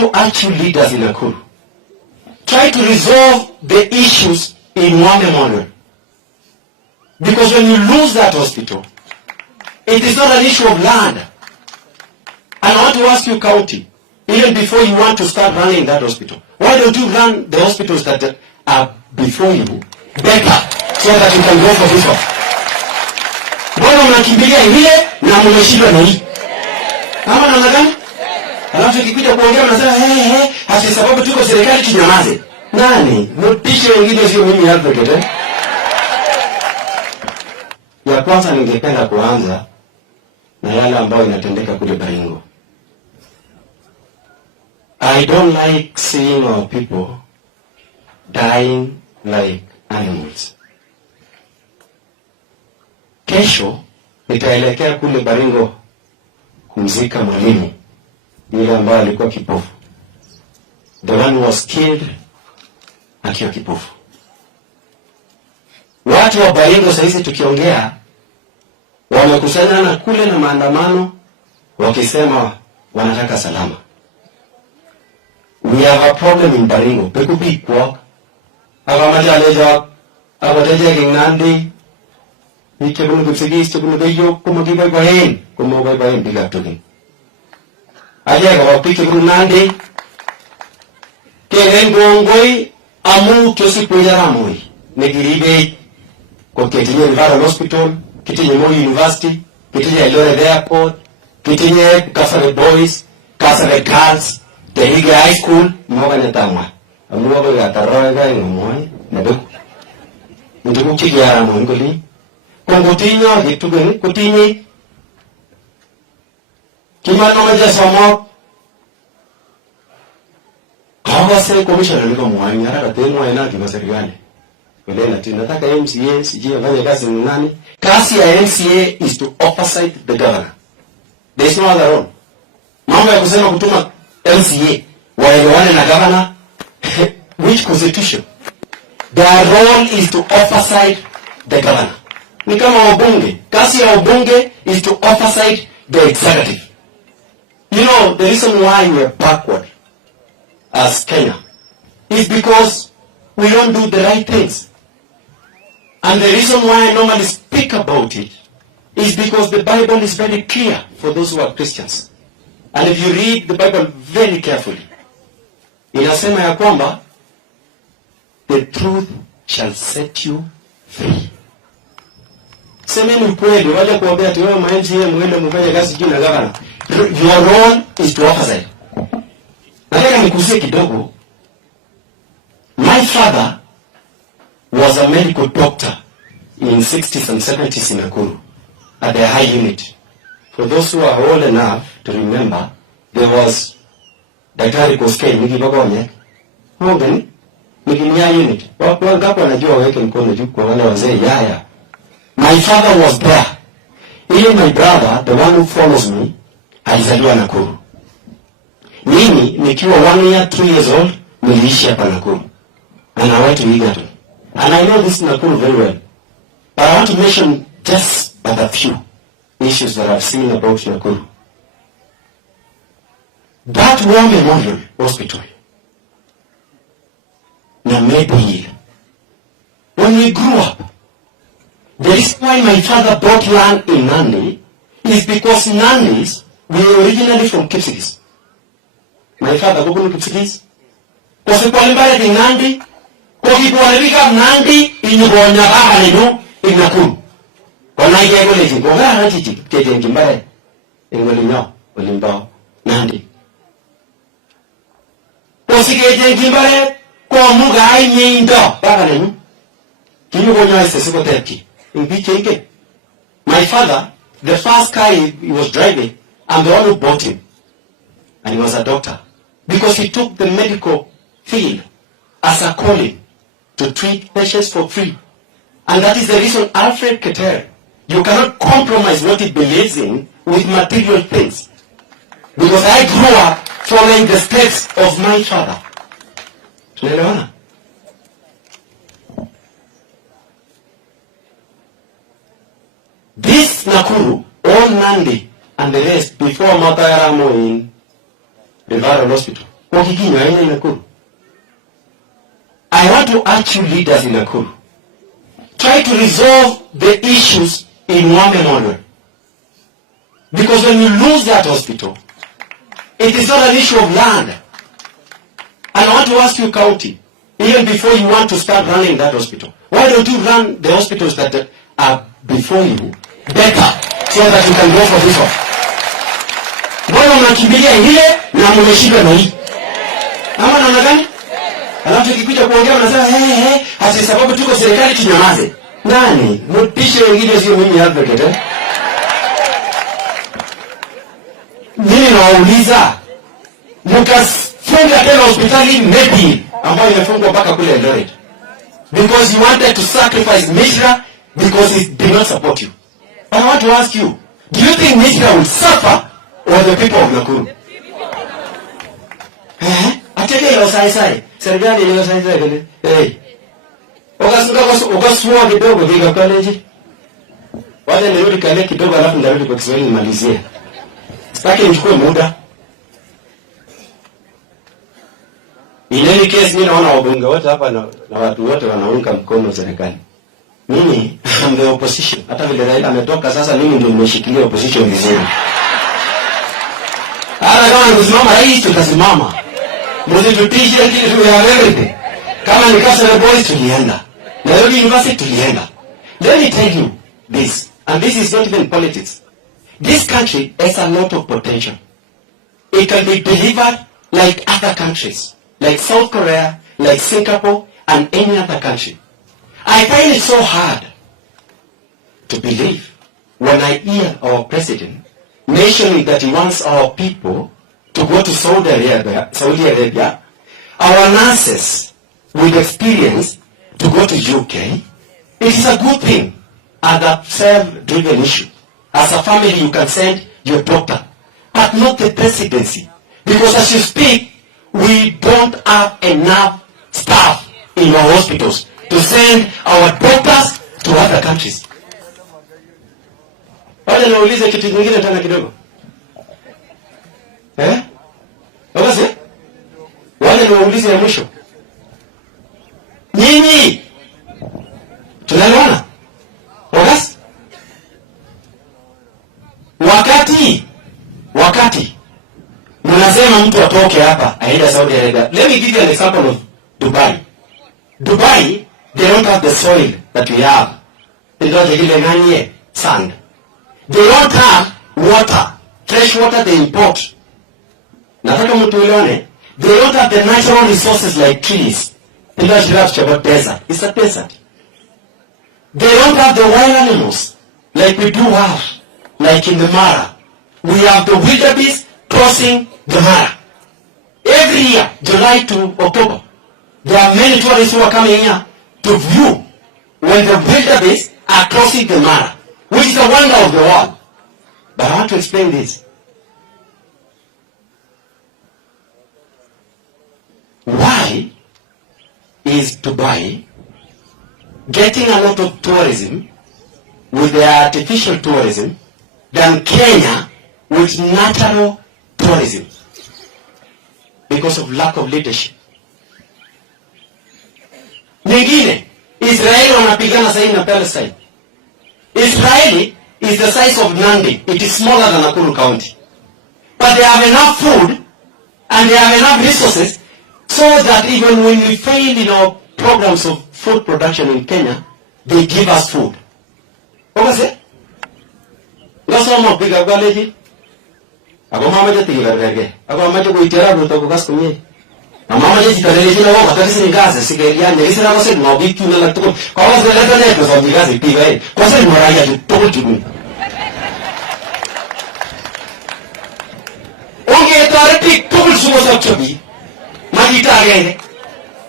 to urge you leaders in Nakuru, try to resolve the issues in one model. Because when you lose that hospital, it is not an issue of land. And I want to ask you, county, even before you want to start running that hospital, why don't you run the hospitals that are before you better, so that you can go for this one? Mbona mnakimbilia ile na mmeshindwa na hii? Kama namna gani? Alafu ikikuja kuongea mnasema hasi sababu tuko serikali tunyamaze. Nani? Mpishe wengine sio mimi Alfred Keter. Ya kwanza ningependa kuanza na yale ambayo inatendeka kule Baringo. I don't like seeing our people dying like animals. Kesho nitaelekea kule Baringo kumzika mwalimu yule ambaye alikuwa kipofu. The one who was killed akiwa kipofu. Watu wa Baringo sasa tukiongea wamekusanyana kule na maandamano wakisema wanataka salama. We have a problem in Baringo. Peku bikwa agamaja leja abateje kinandi ikebunu kusigis tebunu beyo kumagiba bahen kumoba bahen bigatoki aja ga wapike kunandi kenen gongoi amu tosi kujaramoi negiribe ko ketinye Referral Hospital, ketinye Moi University, ketinye Eldoret Airport, ketinye Kasare Boys, Kasare Girls, Tehige High School, mwaga nyatangwa. Amuwa kwa gataroga ingomoi, naduku. Nduku chigiara mwengoli. Kongutinyo, gitugeni, kutinyi. Kimano meja somo. Kawa se commissioner liko mwani, hara katengwa ena kima serikali. Nataka MCA sijui afanye kazi ni nani. Kazi ya MCA is to oversight the governor. There is no other role. Mambo ya kusema kutuma MCA waelewane na governor, which constitution? Their role is to oversight the governor. Ni kama wabunge. Kazi ya wabunge is to oversight the executive. You know, the reason why we are backward as Kenya is because we don't do the right things. And the reason why I normally speak about it is because the Bible is very clear for those who are Christians. And if you read the Bible very carefully, inasema ya kwamba the truth shall set you free. Semeni ukweli, wale kuambia tu wewe MCA mwende mfanye kazi juu na gavana. Your role is to oversight. Nataka nikusie kidogo. My father was a medical doctor in 60s and 70s in Nakuru at the high unit. For those who are old enough to remember, there was Daktari Koskei, Nikibagonye, Hogan, Nikinia unit. Wangapo wanajua waweke mkono juu kwa wale wazee yaya. My father was there. Even my brother, the one who follows me, alizaliwa Nakuru. Mimi, nikiwa 1 year, 2 years old, niliishi hapa Nakuru. And I went to Egerton. And I know this Nakuru very well. But I want to mention just but a few issues that I've seen about Nakuru. That War Memorial Hospital, Nairobi Kenya. When we grew up, the reason why my father bought land in Nandi is because Nandis were originally from Kipsigis. My father, go to Kipsigis. Because the Polimbari in Nandi, Kokipualika Nandi, in Bonya Ahalidu, in Nakuru. When I gave a little, go ahead, get in Jimbare, in William, William Nandi. Kosikete Jimbare, Komuga, I mean, dog, Bagalin. Kimugonya is a Siboteki. In PKK. My father, the first car he was driving, I'm the one who bought him. And he was a doctor. Because he took the medical field as a calling to treat patients for free. And that is the reason Alfred Keter, you cannot compromise what he believes in with material things. Because I grew up following the steps of my father. Tunaelewana? This Nakuru, all Nandi, and the rest, before Matayaramo in Referral Hospital, Wakikinywa aina Nakuru. I want to urge you leaders in Nakuru. Try to resolve the issues in one memorial. Because when you lose that hospital, it is not an issue of land. And I want to ask you, county, even before you want to start running that hospital, why don't you run the hospitals that are before you better so that you can go for this one? Mbona mnakimbilia ile na mmeshika na hii? Ama namna gani? Alafu tukikuja kuongea mnasema hasi sababu tuko serikali tunyamaze. Nani? Mpishe wengine sio mimi advocate eh? Mimi nawauliza mkafunga tena hospitali maybe ambayo imefungwa mpaka kule Eldoret. Because you wanted to sacrifice Mishra because it did not support you. But I want to ask you, do you think Mishra will suffer or the people of Nakuru? Ateke ilo sai. Serikali ilo sai kile. Ukasuwa kidogo diga college. Wacha nirudi kale kidogo alafu ndarudi kwa Kiswahili nimalizie. Sitaki nichukue muda. In any case, mimi naona wabunge wote hapa na watu wote wanaunga mkono serikali. Mimi I'm the opposition. Hata vile Raila ametoka sasa mimi ndio nimeshikilia opposition vizuri. Hata kama kusimama rais tutasimama. Msitutishe kile tumeeleweka. Kama ni Kasarani boys tulienda. Nairobi University tulienda. Let me tell you this, and this is not even politics. This country has a lot of potential. It can be delivered like other countries, like South Korea, like Singapore, and any other country. I find it so hard to believe when I hear our president mentioning that he wants our people to go to Saudi Arabia, our nurses with experience to go to UK. It is a good thing as a self-driven issue. As a family, you can send your doctor, but not the presidency. Because as you speak, we don't have enough staff in our hospitals to send our doctors to other countries. Wale nauliza kitu kingine tena kidogo. Wakasi? Wale nauliza ya mwisho. Nyinyi! Tunaelewana? Wakasi? Wakati mnasema mtu atoke hapa aende Saudi Arabia. Let me give you an example of Dubai. Dubai, they don't have the soil that we have. They don't have sand. They don't have water, fresh water they import. Nataka mtu ulione, they don't have the natural resources like trees. They don't have about desert. It's a desert. They don't have the wild animals like we do have, like in the Mara. We have the wildebeest crossing the Mara. Every year, July to October, there are many tourists who are coming here to view when the wildebeest are crossing the Mara, which is a wonder of the world. But I want to explain this. Why is Dubai getting a lot of tourism with the artificial tourism than Kenya with natural tourism? Because of lack of leadership. Nyingine, Israeli wanapigana sahi na Palestine. Israeli is the size of Nandi. It is smaller than Nakuru County. But they have enough food and they have enough resources so that even when we fail in our programs of food production in Kenya, they give us food. What was it? Ngasoma piga gwaleji. Ako mama jati kigarege. Ako mama jati kuitera Ruto kukas kumye. Mama jati kaleleji na wako kasi ngaze sigeria nyesi na wase no bitu na latuko. Kwa wase leta ne ko so ngaze piga e. Kwa se moraya tu tokibu. Onge tarati tokul sumo sakchobi. Majita gene.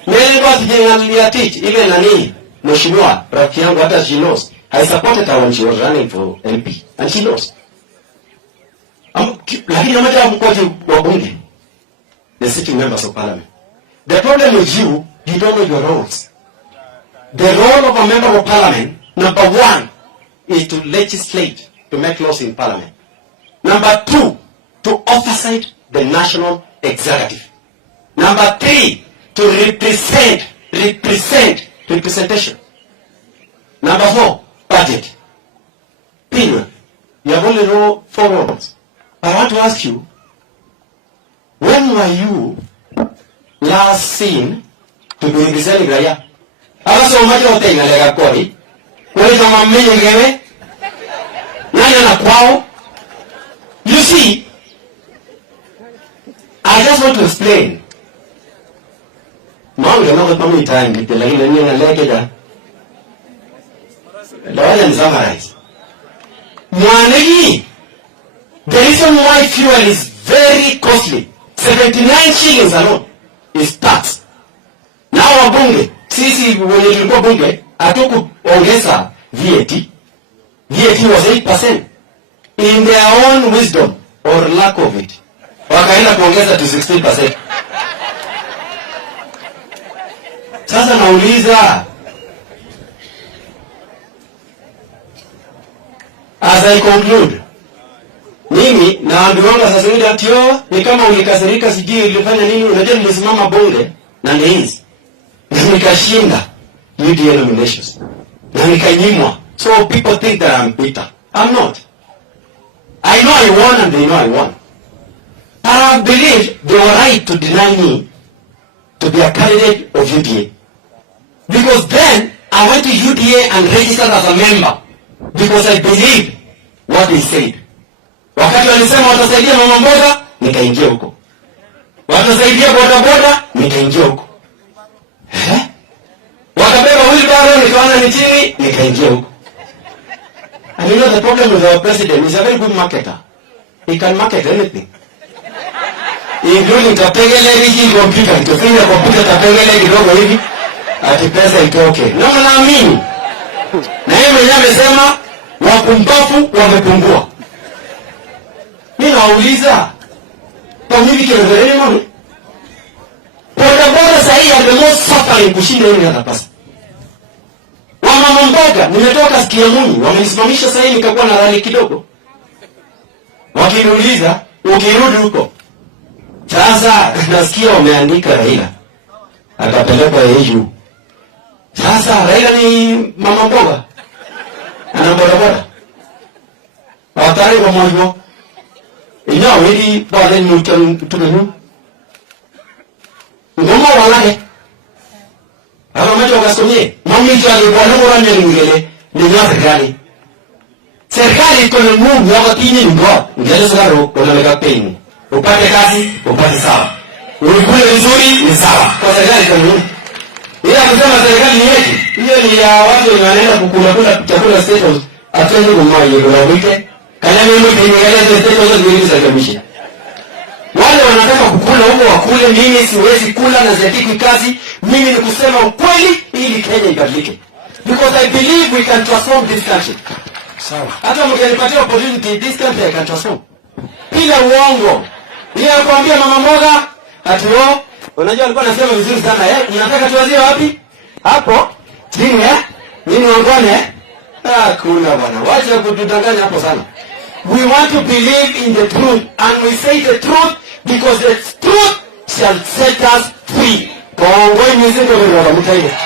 Mele kwa tijengalia teach ile nani mheshimiwa rafiki yangu hata she knows. I supported her when she was running for MP and she knows. Lakini amaja mkoji wa bunge, the sitting members of parliament. The problem with you don't know your roles. The role of a member of parliament, number one, is to legislate, to make laws in parliament. Number two, to oversight the national executive. Number 3, to representation. Number 4, budget. Period. You have only wrote 4 words. I want to ask you, when were you last seen to be representing Raya? Aba so much of thing like Kori. Where is my million game? Nana kwao. You see, I just want to explain. Mom, you know what mommy time did the line and you like it. The one is summarized. Mwanegi, the reason why fuel is very costly, 79 shillings alone, is tax. Now wabunge, sisi wenye tulikuwa bunge, hatukuongeza VAT. VAT was 8%. In their own wisdom, or lack of it, wakaenda kuongeza to 16%. Sasa nauliza, as I conclude, mimi naambiwanga sasa hivi atio ni kama ulikasirika sijui ulifanya nini. Unajua nilisimama bunge na Nairobi na nikashinda UDA nominations na nikanyimwa. So people think that I'm bitter. I'm not. I know I won and they know I won. But I believe they were right to deny me to be a candidate of UDA. Because then I went to UDA and registered as a member. Because I believe what they said. Wakati walisema watasaidia mama mboga, nikaingia huko. Watasaidia boda boda, nikaingia huko. Wakabeba wheelbarrow, nikaona ni chini, nikaingia huko. And you know the problem with our president is a very good marketer. He can market anything. Including tapengele hiki kompyuta, tukifinya kompyuta tapengele kidogo hivi, ati pesa itoke. Na mnaamini? Na yeye mwenyewe amesema wapumbavu wamepungua. Mimi nauliza, kwa nini kirejelea mami? Boda boda sahi ya the most suffering kushinda yule anapasa. Mama mboga, nimetoka sikia Munyi, wamenisimamisha sahi nikakuwa na rali kidogo. Wakiniuliza, ukirudi huko. Sasa nasikia wameandika Raila. Akapelekwa EU. Sasa Raila ni mama mboga. Ana boda boda. Watari kwa mwanzo. Ina wedi bale ni tunenu. Ngoma walahe. Hapo mmoja wakasomie. Mami jali bwana mwana ngele ni serikali. Serikali iko na nguvu ya kutini ndo. Ngele sasa kuna mega pain. Upate kazi, upate sawa. Ulikule vizuri ni sawa. Kwa serikali kwa nini? Ila kusema serikali ni yetu. Hiyo ni ya watu wanaenda kukula chakula state house. Atende kumwaje kwa wike. Kanya mimi nimeangalia state house ndio nisakamisha. Wale wanataka kukula huko wakule, mimi siwezi kula na zatiki kazi. Mimi ni kusema ukweli ili Kenya ibadilike. Because I believe we can transform this country. Sawa. Hata mkinipatia opportunity this country I can transform. Bila uongo. Yeye akwambia mama mboga ati wao unajua alikuwa anasema vizuri sana unataka tuanzie wapi? Hapo chini nini wangone? Kuna bwana. Wacha kutudanganya hapo sana. We want to believe in the truth and we say the truth because the truth shall set us free. Kwa ngoi mzito ndio mtaile.